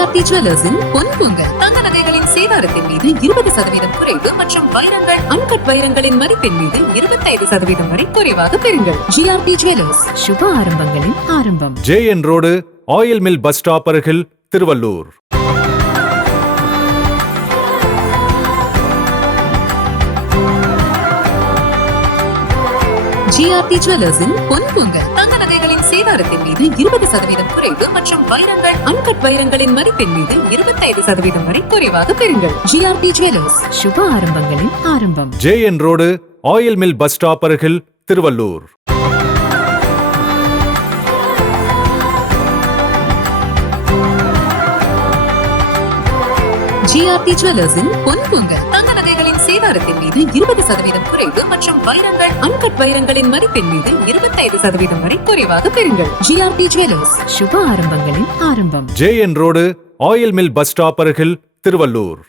GRT ஜுவல்லர்ஸின் பொன் பொங்கல் தங்க நகைகளின் சேதாரத்தின் மீது 20% குறைவு மற்றும் வைரங்கள் அன்கட் வைரங்களின் மதிப்பின் மீது 25% வரை குறைவாக பெறுங்கள். ஜிஆர்டி ஜுவல்லர்ஸ், சுப ஆரம்பங்களின் ஆரம்பம். JN road, oil mill bus stop அருகில், திருவள்ளூர். ஜிஆர்டி ஜுவல்லர்ஸின் பொன் பொங்கல் தங்க நகைகளின் சேதாரத்தின் மீது 20% குறைவு மற்றும் வைரங்கள் அன்கட் வைரங்களின் மதிப்பின் மீது 25% வரை குறைவாக பெறுங்கள். ஜிஆர்டி ஜுவல்லர்ஸ், சுப ஆரம்பங்களின் ஆரம்பம். JN road, oil mill bus stop அருகில், திருவள்ளூர். ஜிஆர்டி ஜுவல்லர்ஸின் பொன் பொங்கல் தங்க நகைகளின் சேதாரத்தின் மீது 20% குறைவு மற்றும் வைரங்கள் அன்கட் வைரங்களின் மதிப்பின் மீது 25% வரை குறைவாக பெறுங்கள். ஜிஆர்டி ஜுவல்லர்ஸ், சுப ஆரம்பங்களின் ஆரம்பம். JN road, oil mill bus stop அருகில், திருவள்ளூர்.